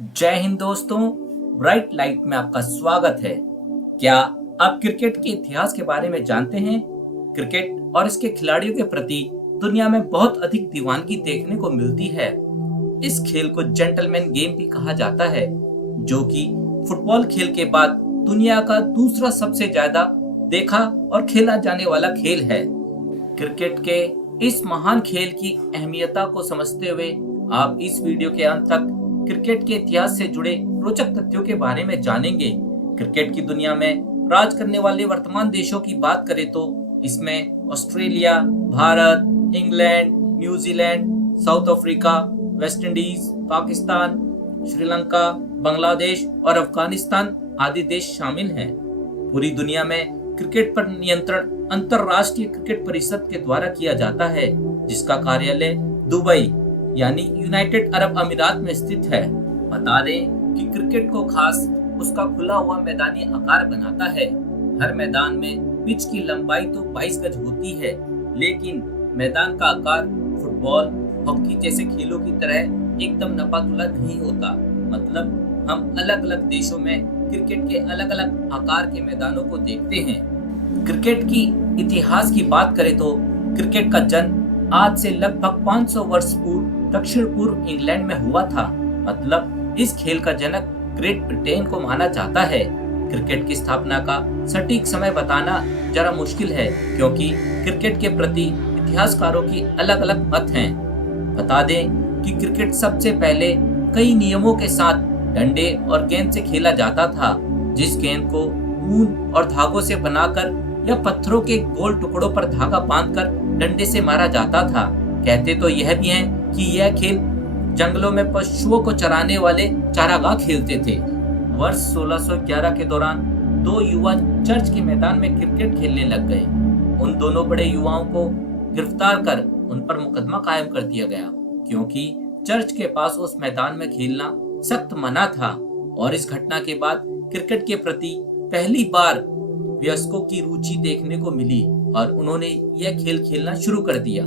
जय हिंद दोस्तों। Bright light में आपका स्वागत है। क्या आप क्रिकेट के इतिहास के बारे में जानते हैं? क्रिकेट और इसके खिलाड़ियों के प्रति दुनिया में बहुत अधिक दीवानगी देखने को मिलती है। इस खेल को जेंटलमैन गेम भी कहा जाता है, जो कि फुटबॉल खेल के बाद दुनिया का दूसरा सबसे ज्यादा देखा और खेला जाने वाला खेल है। क्रिकेट के इस महान खेल की अहमियता को समझते हुए आप इस वीडियो के अंत तक क्रिकेट के इतिहास से जुड़े रोचक तथ्यों के बारे में जानेंगे। क्रिकेट की दुनिया में राज करने वाले वर्तमान देशों की बात करें तो इसमें Australia, Bharat, England, New Zealand, south Africa, West Indies, Pakistan, Sri Lanka, Bangladesh और अफगानिस्तान आदि देश शामिल हैं। पूरी दुनिया में क्रिकेट पर नियंत्रण अंतरराष्ट्रीय क्रिकेट परिषद के द्वारा किया जाता है, जिसका कार्यालय दुबई यानी यूनाइटेड अरब अमीरात में स्थित है। बता दें कि क्रिकेट को खास उसका खुला हुआ मैदानी आकार बनाता है। हर मैदान में पिच की लंबाई तो 22 गज होती है, लेकिन मैदान का आकार फुटबॉल, हॉकी जैसे खेलों की तरह एकदम नपातुला नहीं होता। मतलब हम अलग अलग देशों में क्रिकेट के अलग अलग आकार के मैदानों को देखते हैं। क्रिकेट की इतिहास की बात करें तो क्रिकेट का जन्म आज से लगभग 500 वर्ष पूर्व दक्षिण पूर्व इंग्लैंड में हुआ था। मतलब इस खेल का जनक ग्रेट ब्रिटेन को माना जाता है। क्रिकेट की स्थापना का सटीक समय बताना जरा मुश्किल है, क्योंकि क्रिकेट के प्रति इतिहासकारों की अलग अलग मत हैं। बता दें कि क्रिकेट सबसे पहले कई नियमों के साथ डंडे और गेंद से खेला जाता था, जिस गेंद को ऊन और धागों से बनाकर या पत्थरों के गोल टुकड़ों पर धागा बांधकर डंडे से मारा जाता था। कहते तो यह भी हैं कि यह खेल जंगलों में पशुओं को चराने वाले चारागाह खेलते थे। वर्ष 1611 के दौरान दो युवा चर्च के मैदान में क्रिकेट खेलने लग गए। उन दोनों बड़े युवाओं को गिरफ्तार कर उन पर मुकदमा कायम कर दिया गया, क्योंकि चर्च के पास उस मैदान में खेलना सख्त मना था। और इस घटना के बाद क्रिकेट के प्रति पहली बार वयस्कों की रुचि देखने को मिली और उन्होंने यह खेल खेलना शुरू कर दिया।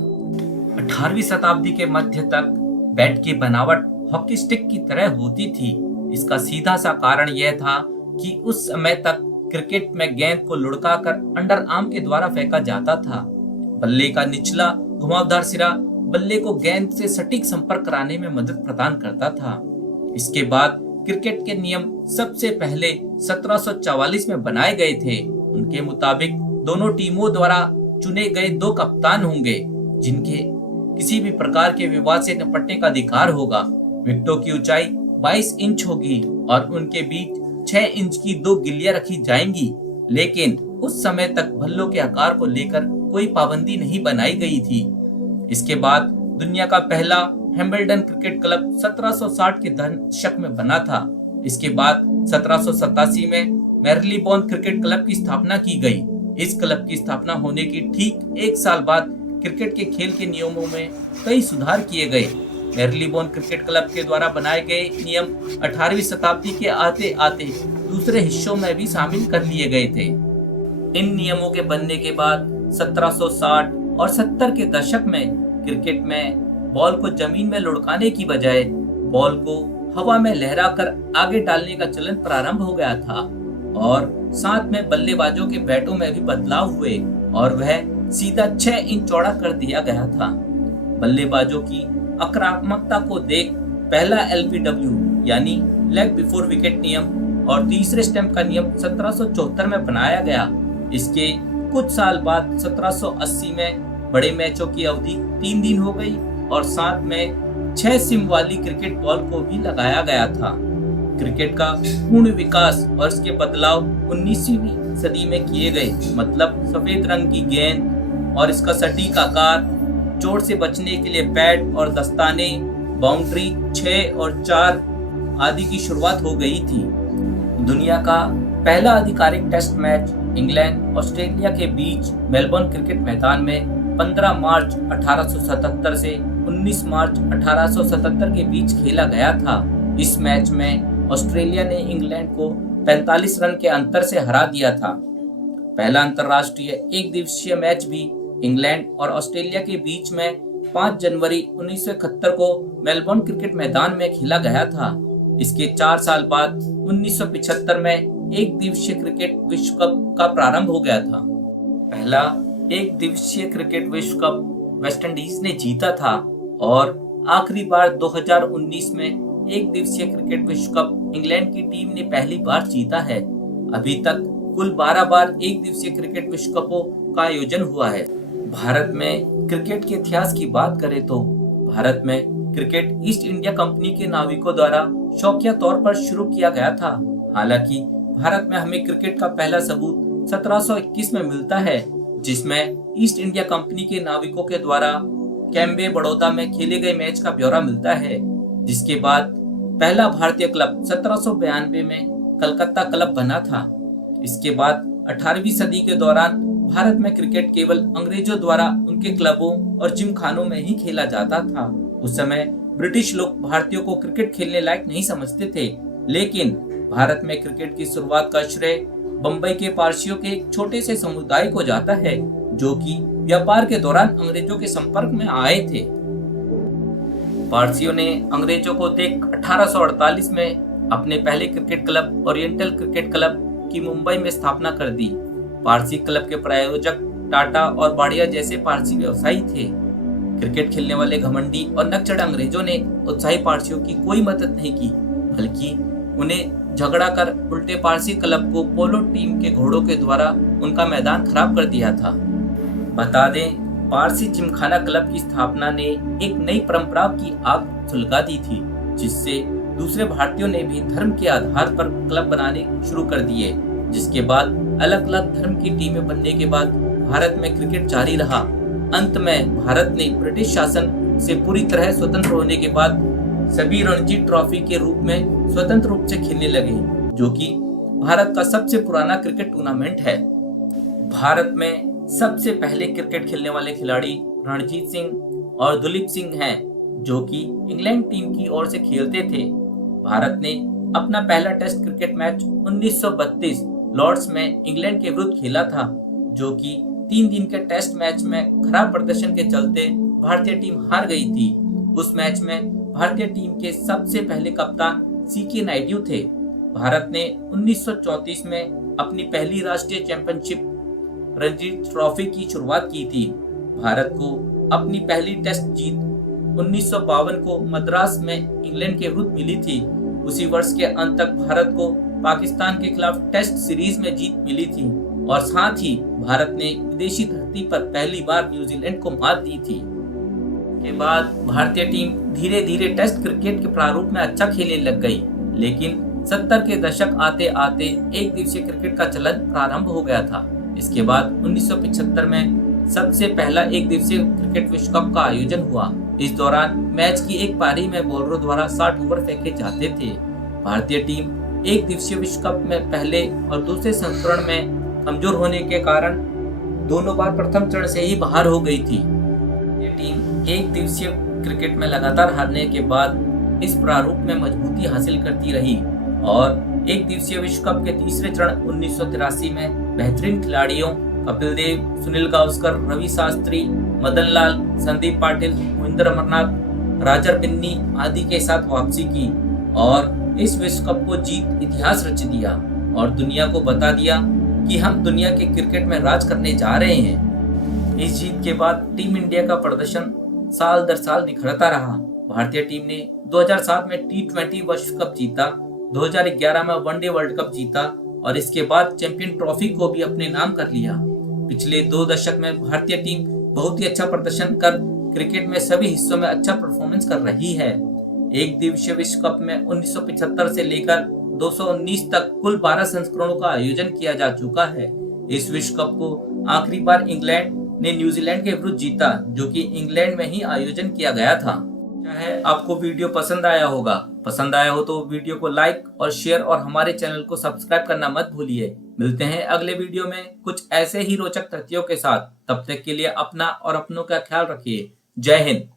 18वीं शताब्दी के मध्य तक बैट की बनावट हॉकी स्टिक की तरह होती थी। इसका सीधा सा कारण यह था कि उस समय तक क्रिकेट में गेंद को लुढ़काकर अंडर आर्म के द्वारा फेंका जाता था। बल्ले का निचला घुमावदार सिरा बल्ले को गेंद से सटीक संपर्क कराने में मदद प्रदान करता था। इसके बाद क्रिकेट के नियम सबसे पहले 1744 में बनाए गए थे। उनके मुताबिक दोनों टीमों द्वारा चुने गए 2 कप्तान होंगे, जिनके किसी भी प्रकार के विवाद से निपटने का अधिकार होगा। विकेटों की ऊंचाई 22 इंच होगी और उनके बीच 6 इंच की 2 गिल्लियां रखी जाएंगी। लेकिन उस समय तक बल्लों के आकार को लेकर कोई पाबंदी नहीं बनाई गई थी। इसके बाद दुनिया का पहला हैम्बल्डन क्रिकेट क्लब 1760 के दशक में बना था। इसके बाद 1787 में मैरीलेबोन क्रिकेट क्लब की स्थापना की गई। इस क्लब की स्थापना होने की ठीक 1 साल बाद क्रिकेट के खेल के नियमों में कई सुधार किए गए। मैरीलेबोन क्रिकेट क्लब के द्वारा बनाए गए नियम 18वीं शताब्दी के आते आते दूसरे हिस्सों में भी शामिल कर लिए गए थे। इन नियमों के बनने के बाद 1760 और 70 के दशक में क्रिकेट में बॉल को जमीन में लुढ़काने की बजाय बॉल को हवा में लहराकर आगे डालने का चलन प्रारंभ हो गया था। और साथ में बल्लेबाजों के बैटों में भी बदलाव हुए और वह सीधा 6 इंच चौड़ा कर दिया गया था। बल्लेबाजों की आक्रामकता को देख पहला LBW यानी लेग बिफोर विकेट नियम और तीसरे स्टंप का नियम 1774 में बनाया गया। इसके कुछ साल बाद 1780 में बड़े मैचों की अवधि 3 दिन हो गई और साथ में 6 सिम वाली क्रिकेट बॉल को भी लगाया गया था। क्रिकेट का पूर्ण विकास और इसके बदलाव 19वीं सदी में किए गए। मतलब सफेद रंग की गेंद और इसका सटीक आकार, चोट से बचने के लिए पैड और दस्ताने, बाउंड्री 6 और 4 आदि की शुरुआत हो गई थी। दुनिया का पहला आधिकारिक टेस्ट मैच इंग्लैंड ऑस्ट्रेलिया के बीच मेलबर्न क्रिकेट मैदान में 15 मार्च 1877 से 19 मार्च 1877 के बीच खेला गया था। इस मैच में ऑस्ट्रेलिया ने इंग्लैंड को 45 रन के अंतर से हरा दिया था। पहला अंतर्राष्ट्रीय एक दिवसीय मैच भी इंग्लैंड और ऑस्ट्रेलिया के बीच में 5 जनवरी 1971 को मेलबर्न क्रिकेट मैदान में खेला गया था। इसके 4 साल बाद 1975 में एक दिवसीय क्रिकेट विश्व कप का प्रारंभ हो गया था। पहला एक दिवसीय क्रिकेट विश्व कप वेस्ट इंडीज ने जीता था और आखिरी बार 2019 में एक दिवसीय क्रिकेट विश्व कप इंग्लैंड की टीम ने पहली बार जीता है। अभी तक कुल 12 बार एक दिवसीय क्रिकेट विश्व कपों का आयोजन हुआ है। भारत में क्रिकेट के इतिहास की बात करें तो भारत में क्रिकेट ईस्ट इंडिया कंपनी के नाविकों द्वारा शौकिया तौर पर शुरू किया गया था। हालांकि भारत में हमें क्रिकेट का पहला सबूत 1721 में मिलता है, जिसमें ईस्ट इंडिया कंपनी के नाविकों के द्वारा कैम्बे बड़ौदा में खेले गए मैच का ब्यौरा मिलता है। जिसके बाद पहला भारतीय क्लब 1792 में कलकत्ता क्लब बना था। इसके बाद 18वीं सदी के दौरान भारत में क्रिकेट केवल अंग्रेजों द्वारा उनके क्लबों और जिमखानों में ही खेला जाता था। उस समय ब्रिटिश लोग भारतीयों को क्रिकेट खेलने लायक नहीं समझते थे, लेकिन भारत में क्रिकेट की शुरुआत का श्रेय बंबई के पारसियों के एक छोटे से समुदाय को जाता है, जो कि व्यापार के दौरान अंग्रेजों के संपर्क में आए थे। पारसियों ने अंग्रेजों को देख 1848 में अपने पहले cricket club oriental cricket club की मुंबई में स्थापना कर दी। पारसी क्लब के प्रायोजक टाटा और बाड़िया जैसे पारसी व्यवसायी थे। क्रिकेट खेलने वाले घमंडी और नकचढ़ अंग्रेजों ने उत्साही पारसियों की कोई मदद नहीं की, बल्कि उन्हें झगड़ा कर उल्टे पारसी क्लब को पोलो टीम के घोड़ों के द्वारा उनका मैदान खराब कर दिया था। बता दें, पारसी जिमखाना क्लब की स्थापना ने एक नई परंपरा की आग सुलगा दी थी, जिससे दूसरे भारतीयों ने भी धर्म के आधार पर क्लब बनाने शुरू कर दिए। जिसके बाद अलग अलग धर्म की टीमें बनने के बाद भारत में क्रिकेट जारी रहा। अंत में भारत ने ब्रिटिश शासन से पूरी तरह स्वतंत्र होने के बाद सभी रणजी ट्रॉफी के रूप में स्वतंत्र रूप से खेलने लगे, जो कि भारत का सबसे पुराना क्रिकेट टूर्नामेंट है। भारत में सबसे पहले क्रिकेट खेलने वाले खिलाड़ी रणजीत सिंह और दुलीप सिंह हैं, जो कि इंग्लैंड टीम की ओर से खेलते थे। भारत ने अपना पहला टेस्ट क्रिकेट मैच 1932 लॉर्ड्स में इंग्लैंड के विरुद्ध खेला था, जो कि 3 दिन के टेस्ट मैच में खराब प्रदर्शन के चलते भारतीय टीम हार गई थी। उस मैच में भारतीय टीम के सबसे पहले कप्तान सीके नायडू थे। भारत ने 1934 में अपनी पहली राष्ट्रीय चैंपियनशिप रणजी ट्रॉफी की शुरुआत की थी। भारत को अपनी पहली टेस्ट जीत 1952 को मद्रास में इंग्लैंड के विरुद्ध मिली थी। उसी वर्ष के अंत तक भारत को पाकिस्तान के खिलाफ टेस्ट सीरीज में जीत मिली थी और साथ ही भारत ने विदेशी धरती पर पहली बार न्यूजीलैंड को मात दी थी। के बाद भारतीय टीम धीरे धीरे टेस्ट क्रिकेट के प्रारूप में अच्छा खेलने लग गई, लेकिन 70 के दशक आते आते एक दिवसीय क्रिकेट का चलन प्रारंभ हो गया था। इसके बाद 1975 में सबसे पहला एक दिवसीय क्रिकेट विश्व कप का आयोजन हुआ। इस दौरान मैच की एक पारी में बॉलरों द्वारा 60 ओवर फेंके जाते थे। भारतीय टीम एक दिवसीय विश्व कप में पहले और दूसरे संस्करण में कमजोर होने के कारण दोनों बार प्रथम चरण से ही बाहर हो गई थी। ये टीम एक दिवसीय क्रिकेट में लगातार हारने के बाद इस प्रारूप में मजबूती हासिल करती रही और एक दिवसीय विश्व कप के तीसरे चरण 1983 में बेहतरीन खिलाड़ियों कपिल देव, सुनील गावस्कर, रवि शास्त्री, मदन लाल, संदीप पाटिल, मोहिंदर अमरनाथ, राजर बिन्नी आदि के साथ वापसी की और इस विश्व कप को जीत इतिहास रच दिया और दुनिया को बता दिया कि हम दुनिया के क्रिकेट में राज करने जा रहे हैं। इस जीत के बाद टीम इंडिया का प्रदर्शन साल दर साल निखरता रहा। भारतीय टीम ने 2007 में T20 विश्व कप जीता, 2011 में वनडे वर्ल्ड कप जीता और इसके बाद चैंपियन ट्रॉफी को भी अपने नाम कर लिया। पिछले 2 दशक में भारतीय टीम बहुत ही अच्छा प्रदर्शन कर क्रिकेट में सभी हिस्सों में अच्छा परफॉर्मेंस कर रही है। एक दिवसीय विश्व कप में 1975 से लेकर 219 तक कुल 12 संस्करणों का आयोजन किया जा चुका है। इस विश्व कप को आखिरी बार इंग्लैंड ने न्यूजीलैंड के विरुद्ध जीता, जो कि इंग्लैंड में ही आयोजन किया गया था। चाहे आपको वीडियो पसंद आया होगा, पसंद आया हो तो वीडियो को लाइक और शेयर और हमारे चैनल को सब्सक्राइब करना मत भूलिए। मिलते हैं अगले वीडियो में कुछ ऐसे ही रोचक तथ्यों के साथ। तब तक के लिए अपना और अपनों का ख्याल रखिए। जय हिंद।